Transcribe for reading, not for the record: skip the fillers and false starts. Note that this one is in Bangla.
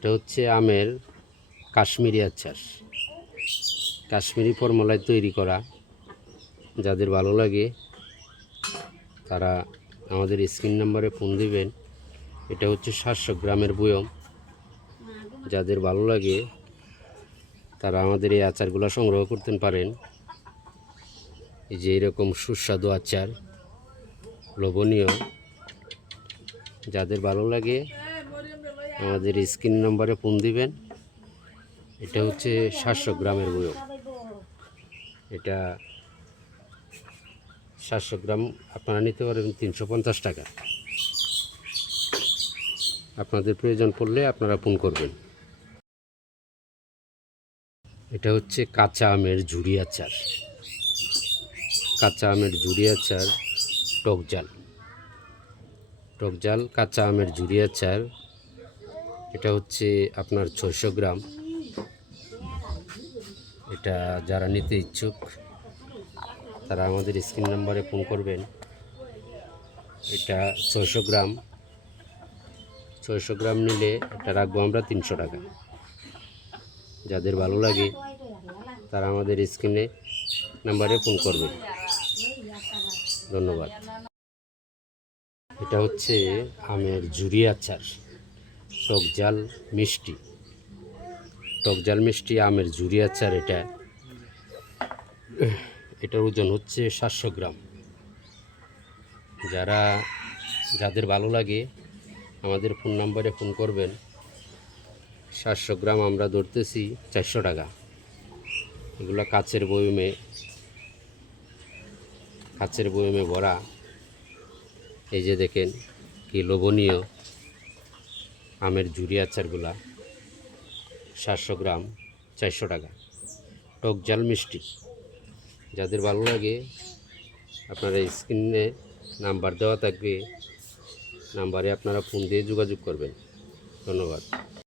এটা হচ্ছে আমের কাশ্মীরি আচার, কাশ্মীরি ফর্মুলায় তৈরি করা। যাদের ভালো লাগে তারা আমাদের স্ক্রিন নাম্বারে ফোন দিবেন। এটা হচ্ছে 700 গ্রামের বয়ম। যাদের ভালো লাগে তারা আমাদের এই আচারগুলো সংগ্রহ করতে পারেন। এই যে এরকম সুস্বাদু আচার, লোভনীয়। যাদের ভালো লাগে আমাদের স্ক্রিন নাম্বারে ফোন দিবেন। এটা হচ্ছে 700 গ্রামের বয়ম। এটা 700 গ্রাম আপনারা নিতে পারবেন 350 টাকা। আপনাদের প্রয়োজন পড়লে আপনারা ফোন করবেন। এটা হচ্ছে কাঁচা আমের ঝুরি আচার, কাঁচা আমের ঝুরি আচার, টকঝাল টকঝাল কাঁচা আমের ঝুরি আচার। এটা হচ্ছে আপনার 600 গ্রাম। এটা যারা নিতে ইচ্ছুক তারা আমাদের স্ক্রিন নাম্বারে ফোন করবেন। এটা 600 গ্রাম। 600 গ্রাম নিলে এটা রাখবো আমরা 300 টাকা। যাদের ভালো লাগে তারা আমাদের স্ক্রিনে নাম্বারে ফোন করবেন। ধন্যবাদ। এটা হচ্ছে আমের ঝুরি আচার, টকঝাল মিষ্টি, টকঝাল মিষ্টি আমের ঝুরি আচার। এটার ওজন হচ্ছে 700 গ্রাম। যাদের ভালো লাগে আমাদের ফোন নাম্বারে ফোন করবেন। 700 গ্রাম আমরা ধরতেছি 400 টাকা। এগুলো কাচের বয়মে ভরা। এই যে দেখেন কি লোভনীয় আমের ঝুরি আচারগুলা। 700 গ্রাম 400 টাকা। টকঝাল মিষ্টি। যাদের ভালো লাগে আপনারা স্ক্রিনে নাম্বার দেওয়া থাকবে, নাম্বারে আপনারা ফোন দিয়ে যোগাযোগ করবেন। ধন্যবাদ।